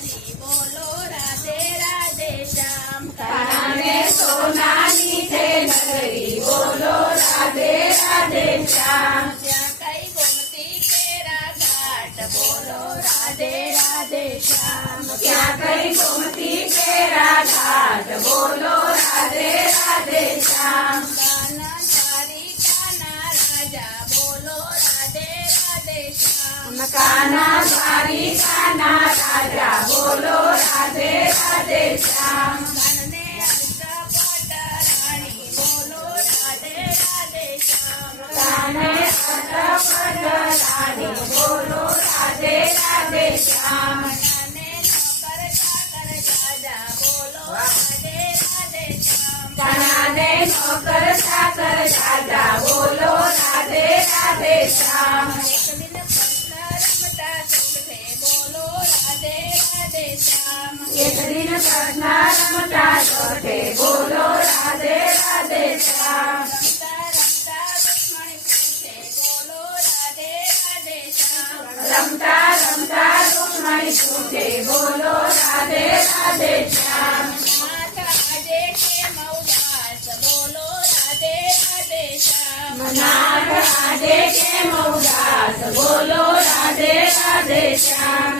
નગરી બોલો રાધે રાધે શ્યામ કાને સોનાની છે નગરી બોલો રાધે રાધે શ્યામ ત્યાં કઈ ગોમતી કેરા ઘાટ બોલો રાધે રાધે શ્યામ ત્યાં કઈ ગોમતી કેરા ઘાટ બોલો રાધે રાધે શ્યામ કાના ધારી કાના રાજા બોલો રાધે રાધે શ્યામ કાના ધારી કાના રાજા બોલો રાધે રાધે શ્યામ કાનને અષ્ટપટ રાણી બોલો રાધે રાધે શ્યામ કાને અષ્ટપટ રાણી બોલો રાધે રાધે શ્યામ કાને નોકર ચાકર રાજા બોલો રાધે રાધે શ્યામ કાનાને નોકર ચાકર રાજા બોલો રાધે રાધે શ્યામ એક દિન કૃષ્ણ રમતા સુખે બોલો રાધે રાધે શ્યામ એક દિન કૃષ્ણ રમતા જોઠે બોલો રાધે રાધે શ્યામ રમતા રમતા રુક્મણી પૂછે બોલો રાધે રાધે શ્યામ રમતા રમતા રુક્મણી પૂછે બોલો રાધે રાધે શ્યામ નાથ આજે કેમ ઉદાસ બોલો રાધે રાધે શ્યામ નાથ આજે કેમ ઉદાસ બોલો રાધે રાધે શ્યામ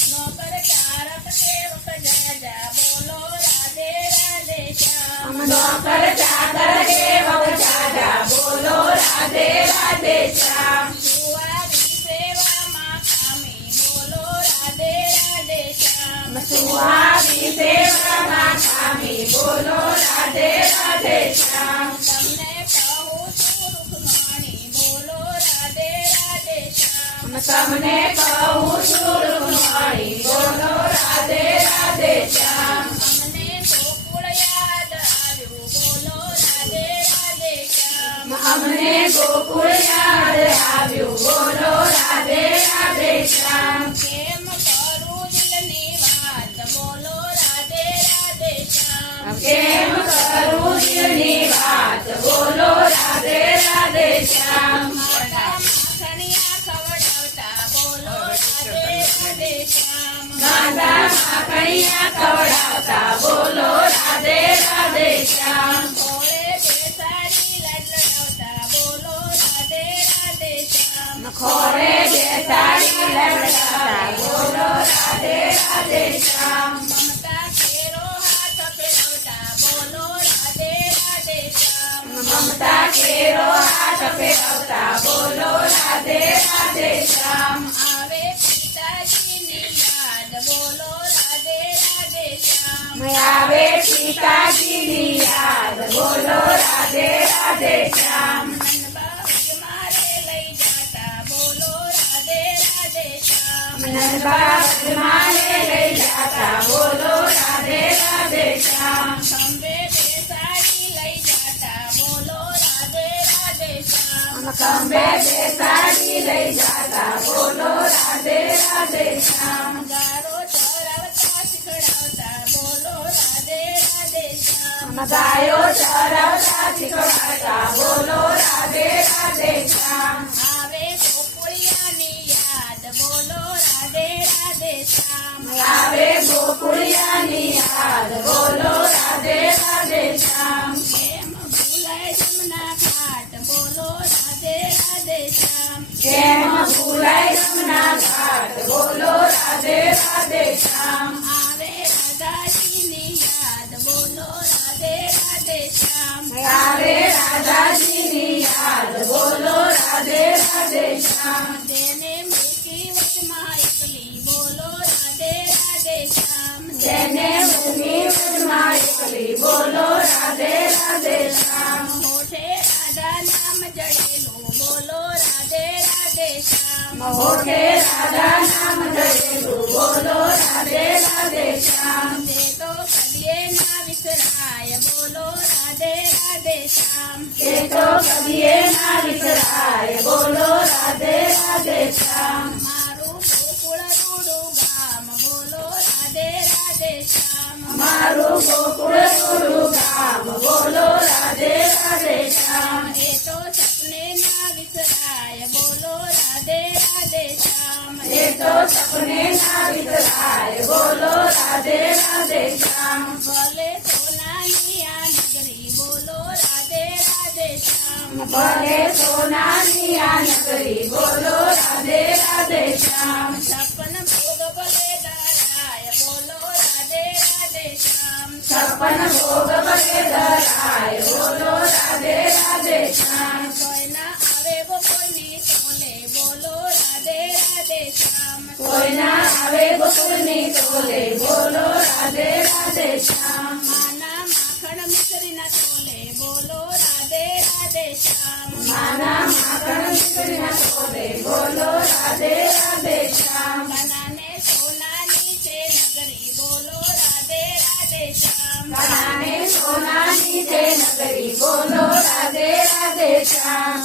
નોકર ચારક સેવક જાજા બોલો રાધે રાધે શ્યામ નોકર ચાકર કેવક જાજા બોલો રાધે રાધે શ્યામ સુવારી સેવામાં ખામી બોલો રાધે રાધે શ્યામ સુહાવી સેવામાં ખામી બોલો રાધે રાધે શ્યામ તમને કહું છું રૂકમણી બોલો રાધે રાધે શ્યામ તમને કહું છું રૂકમણી બોલો રાધે રાધે શ્યામ અમને ગોકુળ યાદ આવ્યું બોલો રાધે રાધે શ્યામ અમને ગોકુળ યાદ આવ્યું બોલો રાધે રાધે શ્યામ કેમ કરું દિલની વાત બોલો રાધે રાધે શ્યામ કેમ કરું દિલની વાત બોલો રાધે રાધે શ્યામ માતા માખણિયા ખવડાવતા બોલો રાધે રાધે શ્યામ ગાંડા માખણિયા ખવડાવતા બોલો રાધે રાધે શ્યામ ખોળે બેસાડી લડલડાવતા બોલો રાધે રાધે શ્યામ ખોરે બેસાડી લડતા બોલો રાધે રાધે શ્યામ મમતા કેરો હાથ ફેરવતા બોલો રાધે રાધે શ્યામ મમતા કેરો હાથ ફેરવતા બોલો રાધે રાધે શ્યામ આવે પિતાજીની યાદ બોલો રાધે રાધે શ્યામ આવે પિતાજીની યાદ બોલો રાધે રાધે શ્યામ નંદબાઈ મારે લઈ જાતા બોલો રાધે રાધે શ્યામ નંદબા મારે લઈ જાતા બોલો રાધે રાધે શ્યામ ખંભે બેસાડી લઈ જાતા બોલો રાધે રાધે શ્યામ ખંભે બેસાડી લઈ જાતા બોલો રાધે રાધે શ્યામ ગારો ચરાવતા શીખડાવતા બોલો રાધે રાધે શ્યામ ગાયો ચરાવતા શીખવાડતા બોલો રાધે રાધે શ્યામ આવે ગોકુળિયાની યાદ બોલો રાધે રાધે શ્યામ આવે ગોકુળિયાની યાદ બોલો રાધે રાધે શ્યામ કેમ ભૂલાય જમના ઘાટ બોલો રાધે રાધે શ્યામ કેમ ભૂલાય જમના ઘાટ બોલો રાધે રાધે શ્યામ આવે રાધાજીની યાદ બોલો રાધે રાધે શ્યામ આવે રાધાજીની યાદ બોલો રાધે રાધે શ્યામ તેને મૂકી વચમાં એકલી બોલો રાધે રાધે શ્યામ તેને મૂકી વચમાં એકલી બોલો રાધે રાધે શ્યામ હોઠે રાધા નામ જડેલું બોલો રાધે રાધે શ્યામ હોઠે રાધા નામ જડેલું બોલો રાધે રાધે શ્યામ તે તો કદીએ ના વિસરાય બોલો રાધે રાધે શ્યામ તે તો કદીએ ના વિસરાય બોલો રાધે રાધે શ્યામ મારું ગોકુળ રૂડું ગામ બોલો રાધે રાધે શ્યામ મારું ગોકુળ રૂડું ગામ બોલો રાધે રાધે શ્યામ એ તો સપને ના વિસરાય બોલો રાધે રાધે શ્યામ એ તો સપને ના વિસરાય બને સોનાની આ નગરી બોલો રાધે રાધે શ્યામ છપ્પન ભોગ ભલે ધરાય બોલો રાધે રાધે શ્યામ છપ્પન ભોગ ભલે ધરાય બોલો રાધે રાધે શ્યામ કોઈના આવે ગોકુળની તોલે બોલો રાધે રાધે શ્યામ કોઈના આવે ગોકુળની તોલે બોલો રાધે રાધે શ્યામ માના માખણ મિશ્રીના તોલે બોલો રાધે રાધે શ્યામ માના માખણ મિશ્રીના તોલે બોલો રાધે રાધે શ્યામ કાનાને સોનાની છે નગરી બોલો રાધે રાધે શ્યામ કાનાને સોનાની છે નગરી બોલો રાધે રાધે શ્યામ